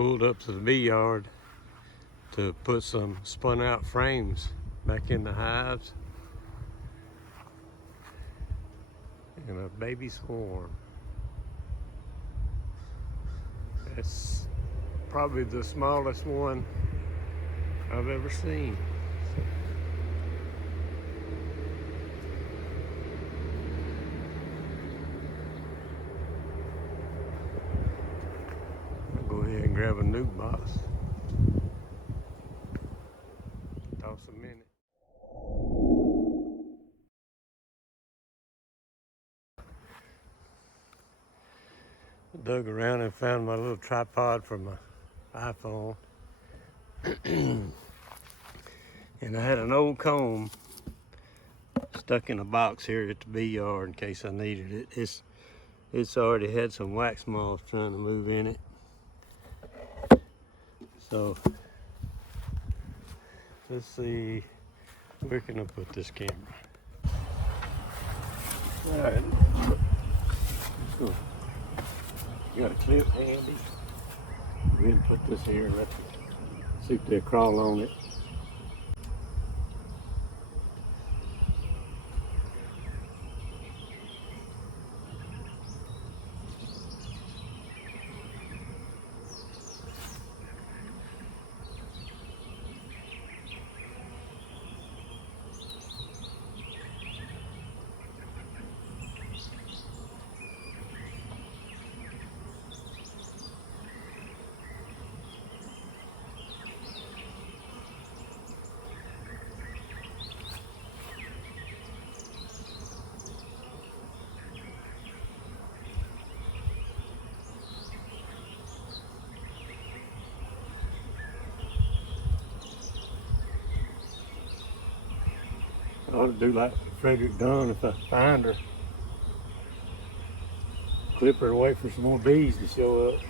pulled up to the bee yard to put some spun out frames back in the hives. And a baby swarm. That's probably the smallest one I've ever seen. I'll go ahead and grab a nuke box. Toss them in it. Dug around and found my little tripod for my iPhone. And I had an old comb stuck in a box here at the bee yard in case I needed it. It's already had some wax moths trying to move in it. So let's see, where can I put this camera? All right, let's go. Got a clip handy. Go ahead and put this here and see if they'll crawl on it. I ought to do like Frederick done if I find her. Clip her and wait for some more bees to show up.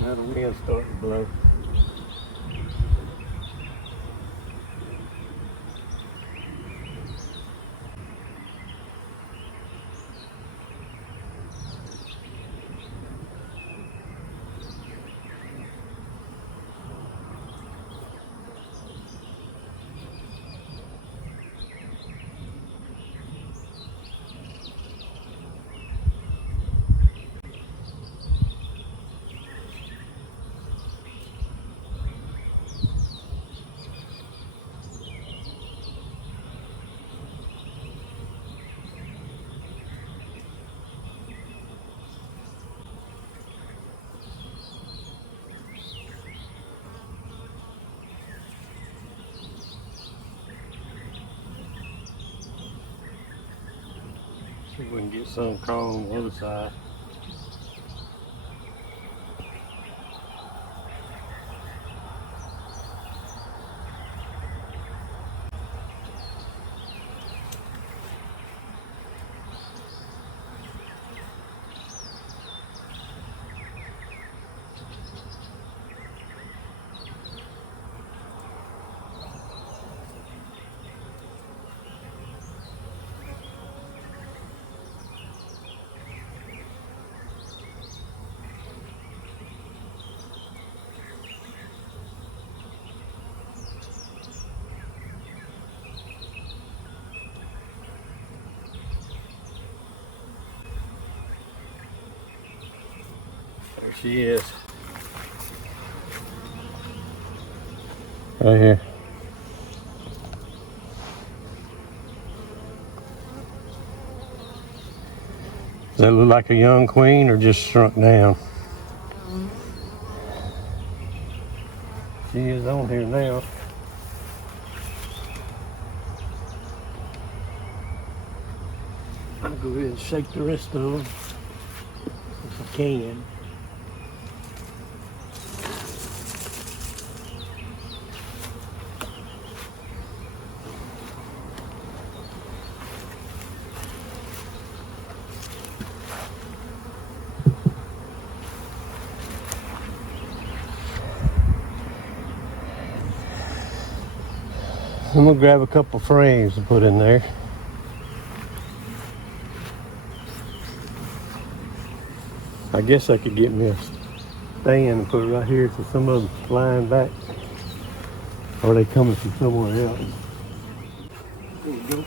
Now the wind's starting to blow. See if we can get some crawl on the other side. There she is. Right here. Does that look like a young queen or just shrunk down? She is on here now. I'll go ahead and shake the rest of them if I can. I'm gonna grab a couple frames to put in there. I guess I could get me a stand and put it right here so some of them flying back. Or are they coming from somewhere else? There we go.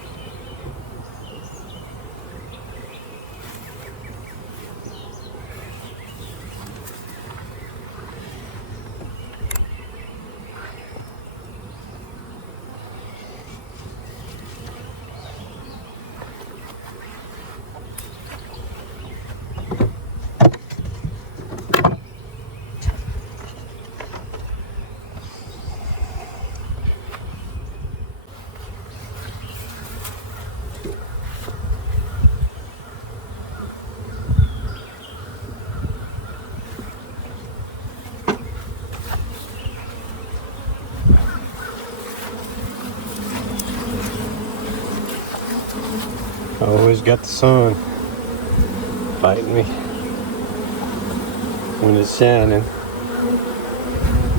I always got the sun fighting me when it's shining.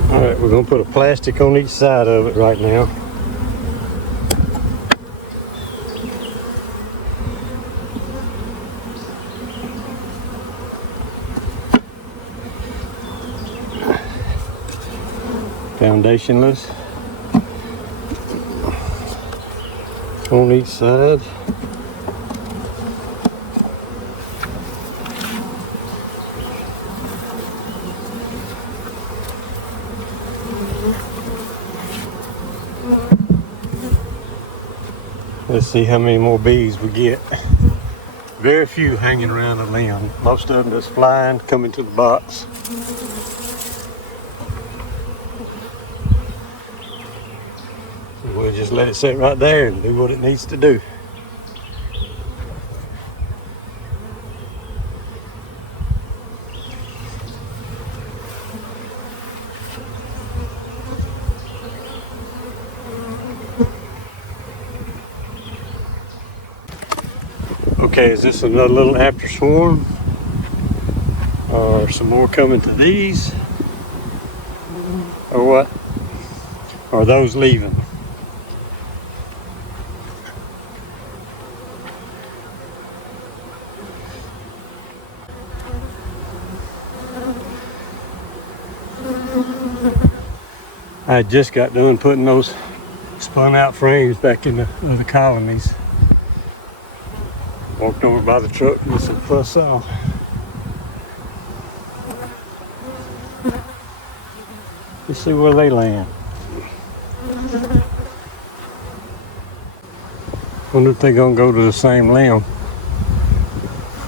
Alright, we're going to put a plastic on each side of it right now. Foundationless on each side. Let's see how many more bees we get. Very few hanging around the limb. Most of them just flying, coming to the box. So we'll just let it sit right there and do what it needs to do. Okay, is this another little after swarm? Or some more coming to these? Or what? Or are those leaving? I just got done putting those spun out frames back in the other colonies. Walked over by the truck with some fuss off. Let's see where they land. Wonder if they're gonna go to the same limb.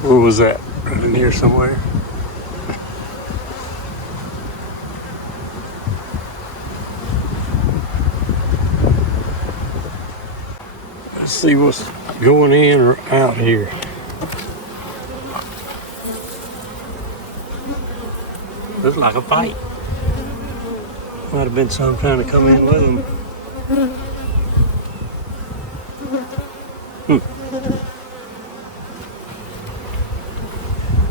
Where was that? Right in here somewhere. Let's see what's going in or out here. Looks like a fight. Might have been some trying to come in with them.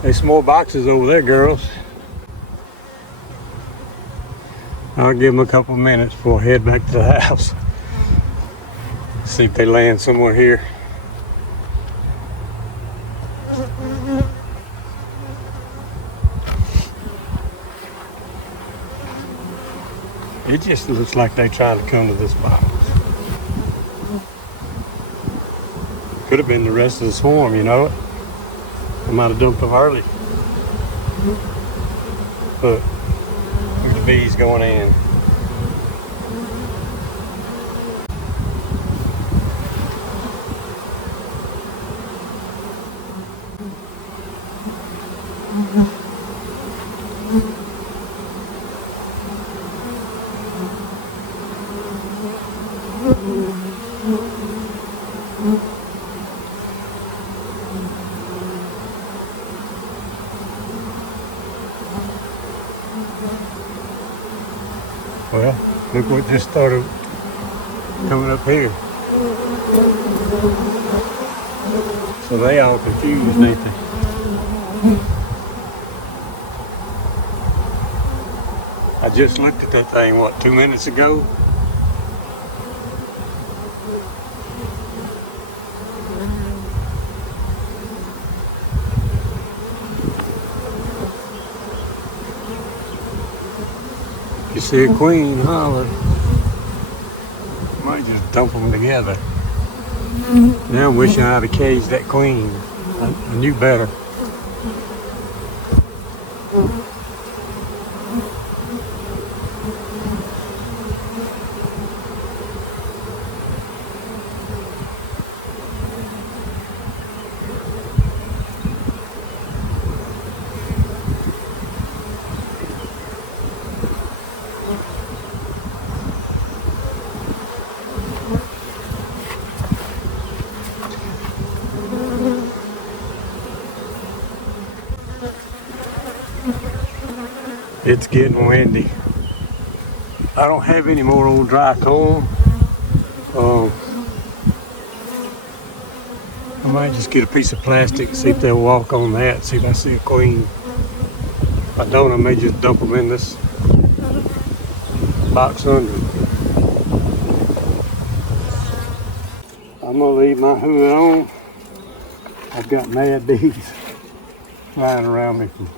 There's some more boxes over there, girls. I'll give them a couple minutes before I head back to the house. See if they land somewhere here. It just looks like they trying to come to this box. Could have been the rest of the swarm, you know it. I might have dumped them early. Look, look at the bees going in. Well, look what just started coming up here. So they all confused, ain't they? I just looked at that thing, what, 2 minutes ago? You see a queen holler. Might just dump them together. Now I'm wishing I'd have caged that queen. I knew better. It's getting windy. I don't have any more old dry comb. I might just get a piece of plastic, see if they'll walk on that, see if I see a queen. If I don't, I may just dump them in this box under. I'm gonna leave my hood on. I've got mad bees flying around me from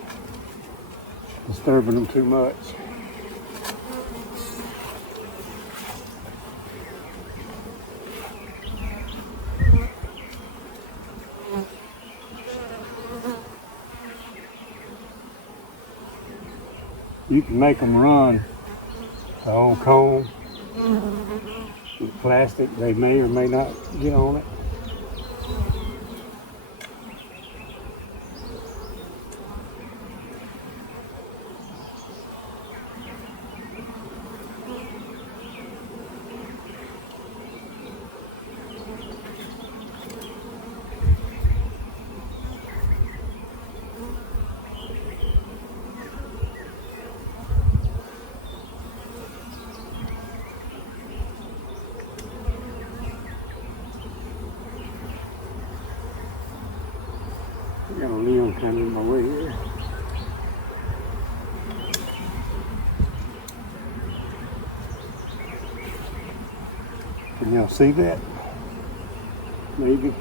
disturbing them too much. You can make them run the old comb with plastic. They may or may not get on it. I got a limb coming in my way here. Can y'all see that? Maybe.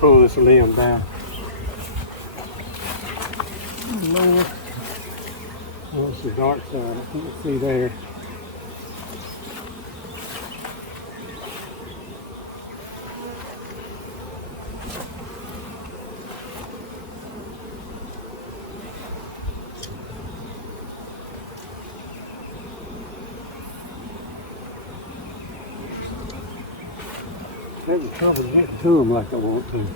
Pull this limb down. Lord. Oh, it's the dark side. I can't see there. Having trouble getting to them like I want to.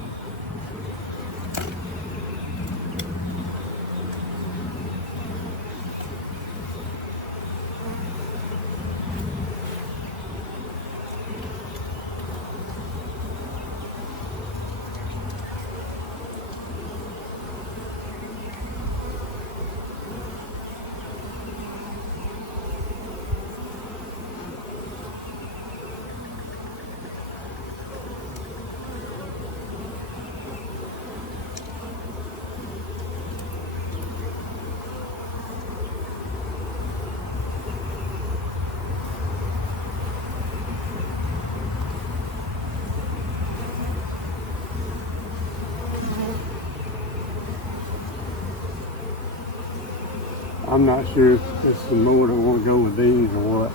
I'm not sure if it's the mode I want to go with these or what.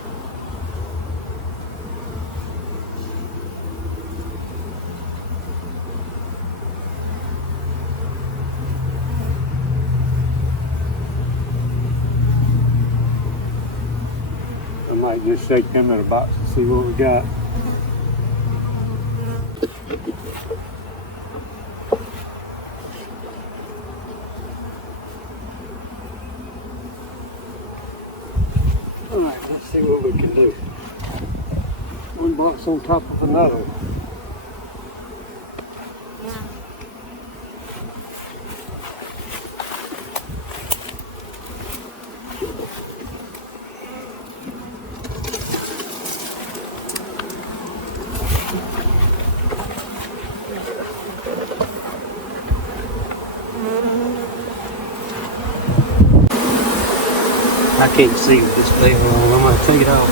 I might just shake them in a box and see what we got. Alright, let's see what we can do. One box on top of another one. I can't see with this thing on. I'm going to take it off.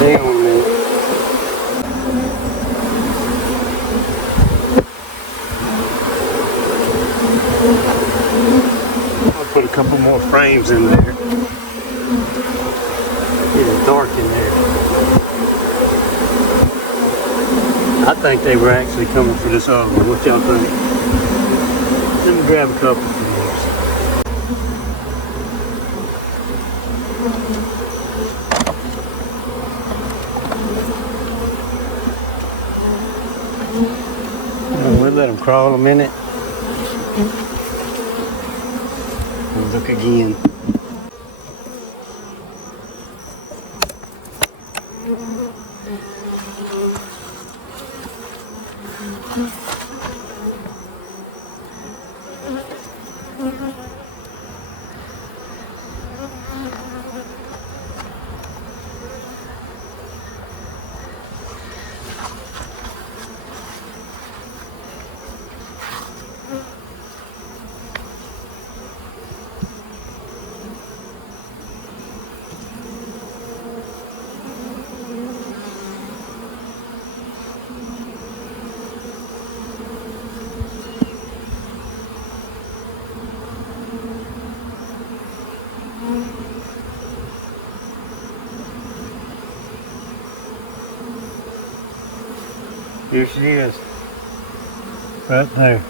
Hang on a minute. I'll put a couple more frames in there. It's dark in there. I think they were actually coming for this other one. What y'all think? Let me grab a couple of these. We'll let them crawl a minute. We'll look again. Here she is, right there.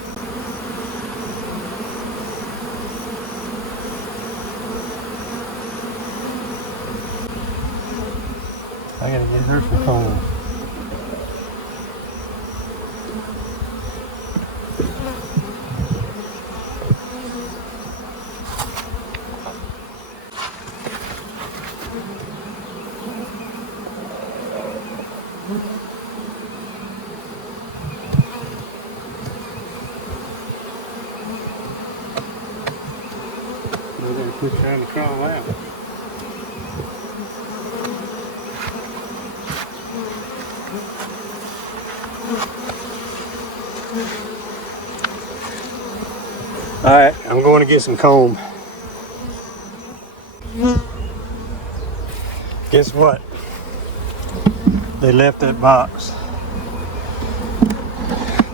I gotta get her some comb. We're gonna quit trying to crawl out. Alright, I'm going to get some comb. Guess what? They left that box.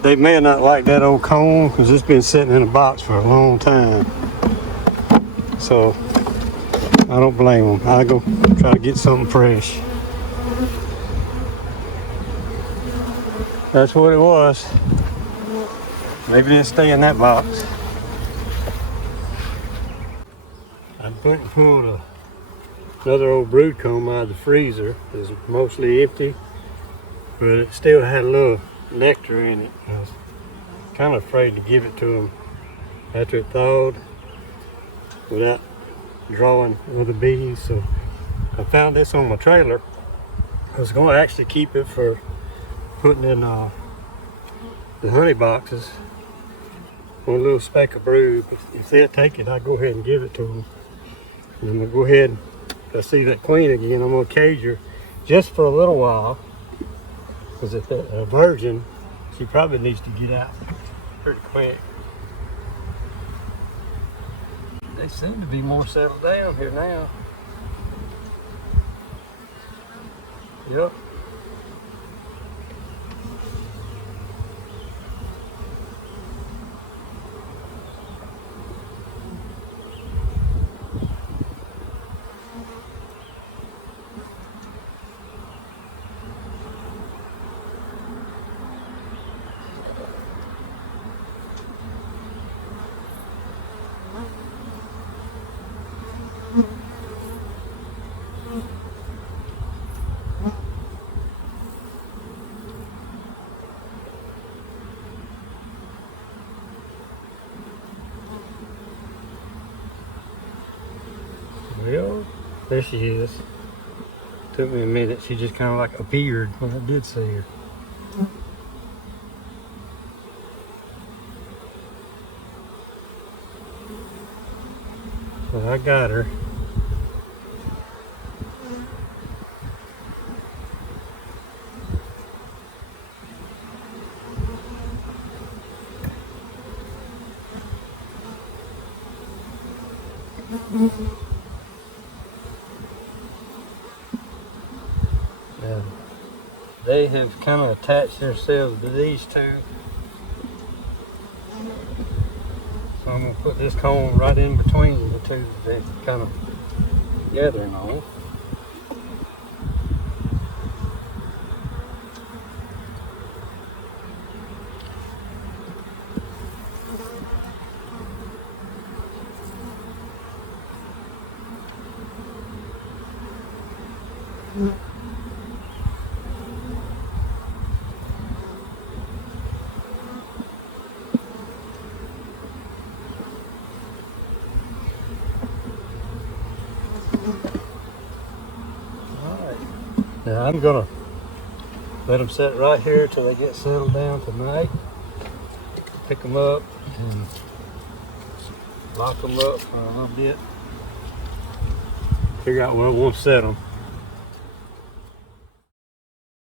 They may not like that old comb because it's been sitting in a box for a long time. So I don't blame them. I'll go try to get something fresh. That's what it was. Maybe they'll stay in that box. I pulled another old brood comb out of the freezer. It's mostly empty, but it still had a little nectar in it. I was kind of afraid to give it to them after it thawed without drawing other bees. So I found this on my trailer. I was going to actually keep it for putting in the honey boxes. One little speck of brood. If they'll take it, I'll go ahead and give it to them. And I'm going to go ahead, if I see that queen again, I'm going to cage her just for a little while. Because if a virgin, she probably needs to get out pretty quick. They seem to be more settled down here now. Yep. There she is. Took me a minute. She just kind of like appeared when I did see her. So I got her. And they have kind of attached themselves to these two. So I'm going to put this comb right in between the two that they're kind of gathering on. Now I'm gonna let them sit right here till they get settled down tonight. Pick them up and lock them up for a little bit. Figure out where I want to set them.